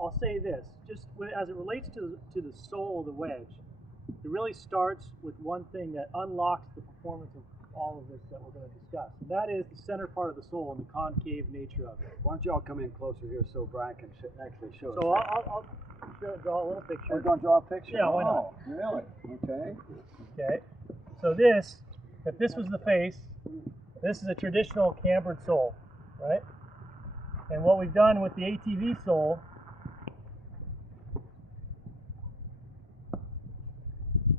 I'll say this, just as it relates to the sole of the wedge, it really starts with one thing that unlocks the performance of all of this that we're going to discuss. And that is the center part of the sole and the concave nature of it. Why don't you all come in closer here so Brian can actually show us. So I'll draw a little picture. We're going to draw a picture? Yeah, why not? Oh, really? Okay. Okay. So this, if this was the face, this is a traditional cambered sole, right? And what we've done with the ATV sole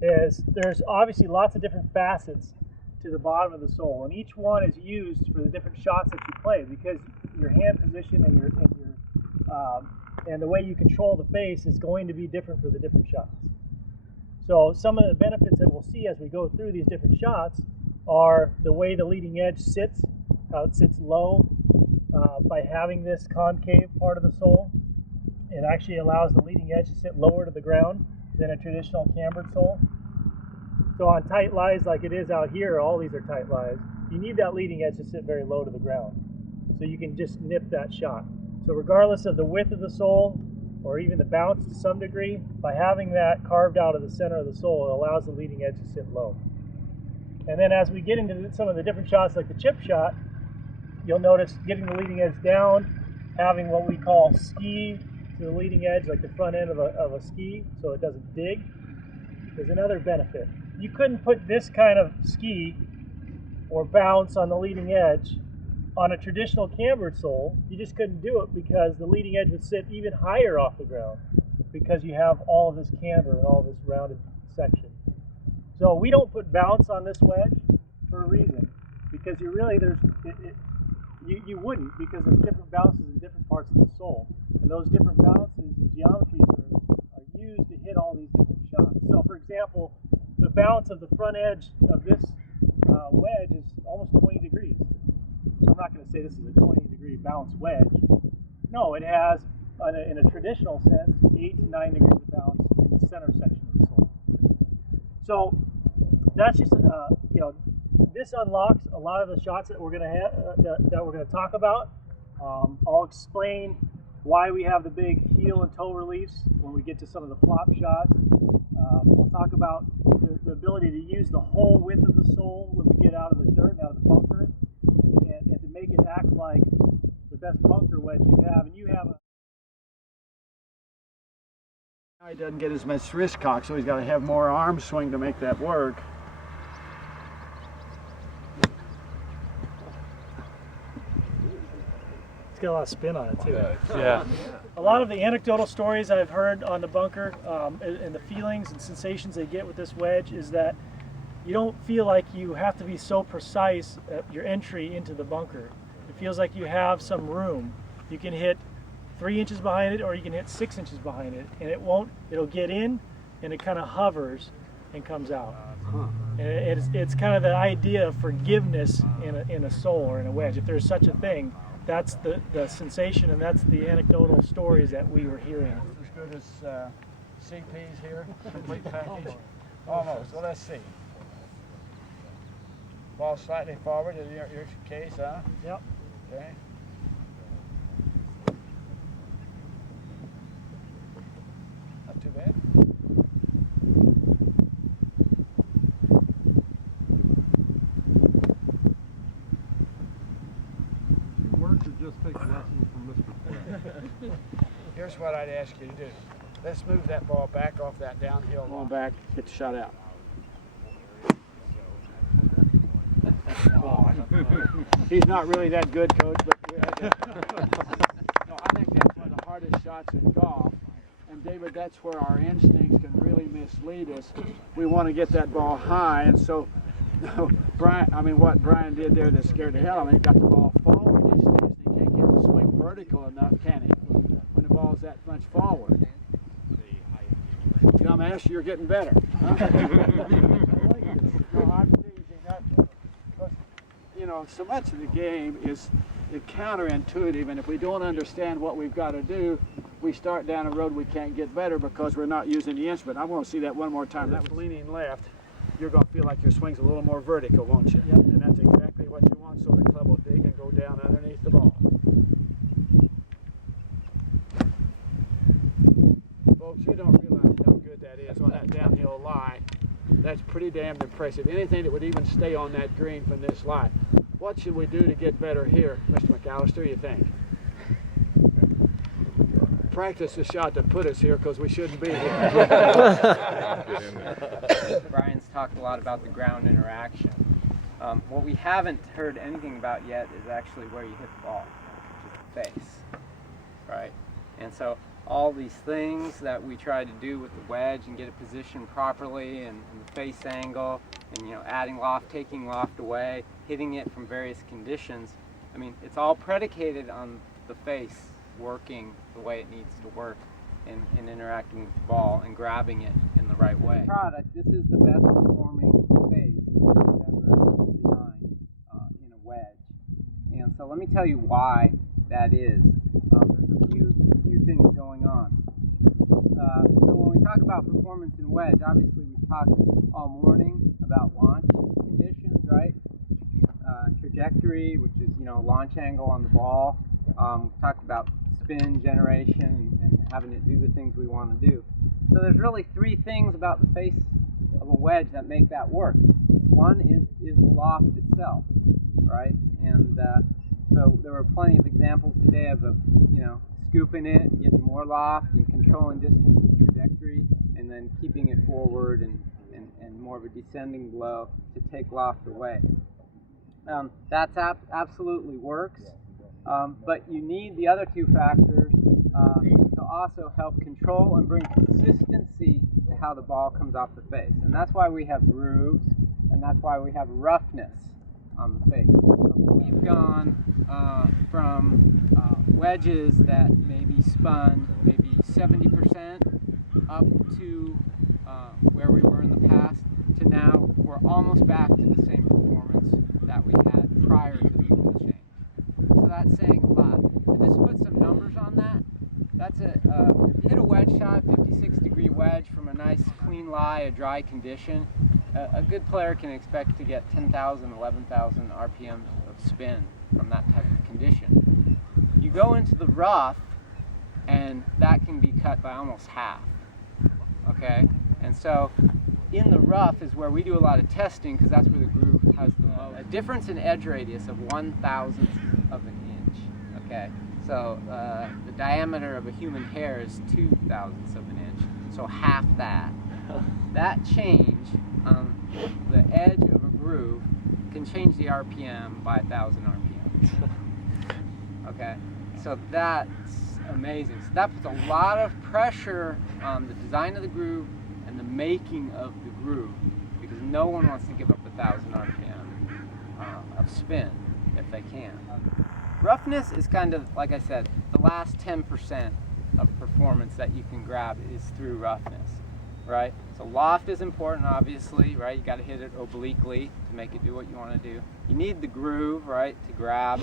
is there's obviously lots of different facets to the bottom of the sole, and each one is used for the different shots that you play, because your hand position and the way you control the face is going to be different for the different shots. So some of the benefits that we'll see as we go through these different shots are the way the leading edge sits, how it sits low. By having this concave part of the sole, it actually allows the leading edge to sit lower to the ground than a traditional cambered sole. So on tight lies like it is out here, all these are tight lies, you need that leading edge to sit very low to the ground, so you can just nip that shot. So regardless of the width of the sole, or even the bounce to some degree, by having that carved out of the center of the sole, it allows the leading edge to sit low. And then as we get into some of the different shots, like the chip shot, you'll notice getting the leading edge down, having what we call ski to the leading edge, like the front end of a ski, so it doesn't dig, is another benefit. You couldn't put this kind of ski or bounce on the leading edge on a traditional cambered sole. You just couldn't do it because the leading edge would sit even higher off the ground, because you have all of this camber and all this rounded section. So we don't put bounce on this wedge for a reason, because you really, you wouldn't, because there's different bounces in different parts of the sole, and those different bounces and geometries are used to hit all these different shots. So for example, the bounce of the front edge of this wedge is almost 20 degrees. So I'm not going to say this is a 20-degree bounce wedge. No, it has, in a traditional sense, 8 to 9 degrees of bounce in the center section of the sole. So that's just, this unlocks a lot of the shots that we're going to have, that we're going to talk about. I'll explain why we have the big heel and toe reliefs when we get to some of the flop shots. We'll talk about the ability to use the whole width of the sole when we get out of the dirt and out of the bunker, and to make it act like the best bunker wedge you have. And you have a... Now he doesn't get as much wrist cock, so he's got to have more arm swing to make that work. It's got a lot of spin on it too. Yeah. A lot of the anecdotal stories I've heard on the bunker and the feelings and sensations they get with this wedge is that you don't feel like you have to be so precise at your entry into the bunker. It feels like you have some room. You can hit 3 inches behind it, or you can hit 6 inches behind it, and it'll get in, and it kind of hovers and comes out. And it's kind of the idea of forgiveness in a sole or in a wedge, if there's such a thing. That's the sensation, and that's the anecdotal stories that we were hearing. As good as CP's here, complete package. Almost. Well, let's see. Ball slightly forward in your case, huh? Yep. Okay. Not too bad. Just take lessons from Mr. Flynn. Here's what I'd ask you to do. Let's move that ball back off that downhill. Going back, get the shot out. He's not really that good, Coach, but no, I think that's one of the hardest shots in golf. And David, that's where our instincts can really mislead us. We want to get that ball high, and so what Brian did there that scared the hell out of me, he got the ball forward. He can't get the swing vertical enough, can he? When the ball's that much forward. Dumbass, you're getting better. Huh? No, I'm teasing that. So much of the game is counterintuitive, and if we don't understand what we've got to do, we start down a road we can't get better because we're not using the instrument. I'm going to see that one more time. That was leaning left. You're going to feel like your swing's a little more vertical, won't you? Yep. And that's exactly what you want, so the club will dig and go down underneath the ball. That's pretty damn impressive. Anything that would even stay on that green from this lie. What should we do to get better here, Mr. McAllister, you think? Practice the shot that put us here, because we shouldn't be here. Brian's talked a lot about the ground interaction. What we haven't heard anything about yet is actually where you hit the ball, which is the face, right? And so all these things that we try to do with the wedge and get it positioned properly and the face angle and, you know, adding loft, taking loft away, hitting it from various conditions, I mean, it's all predicated on the face working the way it needs to work and interacting with the ball and grabbing it in the right way. Product, this is the best performing face we've ever designed in a wedge. And so let me tell you why that is. There's a few things going on. So when we talk about performance in wedge, obviously we've talked all morning about launch conditions, right? Trajectory, which is, you know, launch angle on the ball. We've talked about spin generation and having it do the things we want to do. So there's really three things about the face of a wedge that make that work. One is the loft itself, right? And so there were plenty of examples today of, you know, scooping it, getting more loft, and controlling distance with trajectory, and then keeping it forward and more of a descending blow to take loft away. That's absolutely works, but you need the other two factors to also help control and bring consistency to how the ball comes off the face. And that's why we have grooves, and that's why we have roughness on the face. We've gone from wedges that maybe spun maybe 70% up to where we were in the past, to now we're almost back to the same performance that we had prior to the rule change. So that's saying a lot. So just put some numbers on that. That's if you hit a wedge shot, 56-degree wedge from a nice clean lie, a dry condition, a good player can expect to get 10,000, 11,000 RPMs of spin from that type of condition. You go into the rough, and that can be cut by almost half. Okay, and so in the rough is where we do a lot of testing, because that's where the groove has the most. A difference in edge radius of 1/1000th of an inch. Okay, so the diameter of a human hair is 2/1000ths of an inch, so half that. That change on the edge of a groove can change the RPM by 1,000 RPM. Okay, so that's amazing. So that puts a lot of pressure on the design of the groove and the making of the groove, because no one wants to give up 1,000 RPM of spin if they can. Roughness is kind of, like I said, the last 10% of performance that you can grab is through roughness, right? So loft is important, obviously, right? You got to hit it obliquely to make it do what you want to do. You need the groove, right, to grab.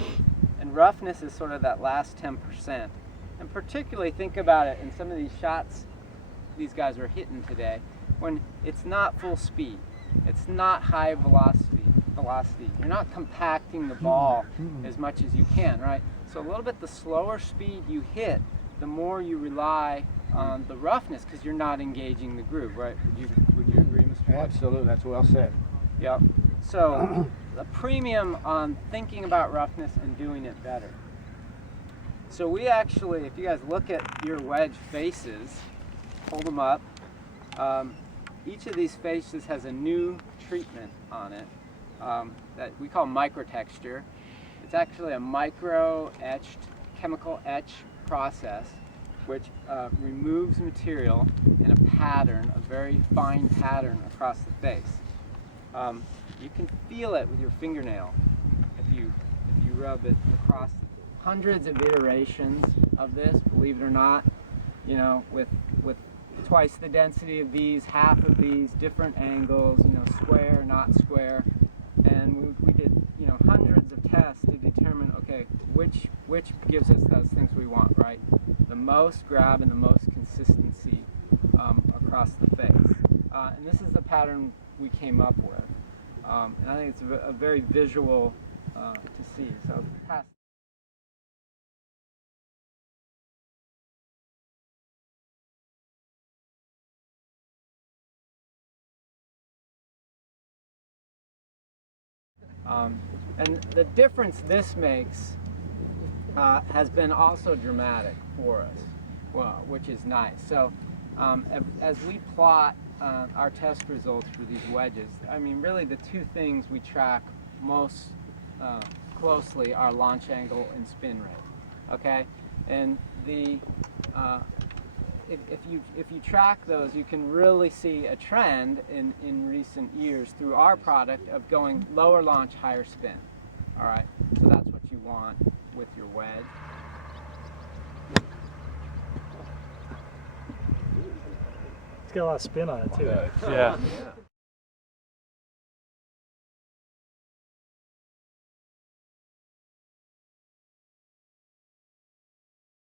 And roughness is sort of that last 10%. And particularly think about it in some of these shots these guys are hitting today, when it's not full speed, it's not high velocity. You're not compacting the ball as much as you can, right? So a little bit the slower speed you hit, the more you rely on the roughness, because you're not engaging the groove, right? Would you agree, Mr. White? Absolutely, that's well said. Yep. So the premium on thinking about roughness and doing it better. So we actually, if you guys look at your wedge faces, hold them up. Each of these faces has a new treatment on it that we call Microtexture. It's actually a micro-etched, chemical etch process which removes material in a pattern, a very fine pattern across the face. You can feel it with your fingernail if you rub it across. Hundreds of iterations of this, believe it or not, you know, with twice the density of these, half of these, different angles, you know, square, not square, and we did, you know, hundreds of tests to determine, okay, which gives us those things we want, right? The most grab and the most consistency across the face, and this is the pattern we came up with, and I think it's a very visual to see. So pass. And the difference this makes has been also dramatic for us, well, which is nice. So as we plot our test results for these wedges, I mean, really the two things we track most closely are launch angle and spin rate, okay? And the if you track those, you can really see a trend in recent years through our product of going lower launch, higher spin. All right, so that's what you want with your wedge. It's got a lot of spin on it too. Yeah.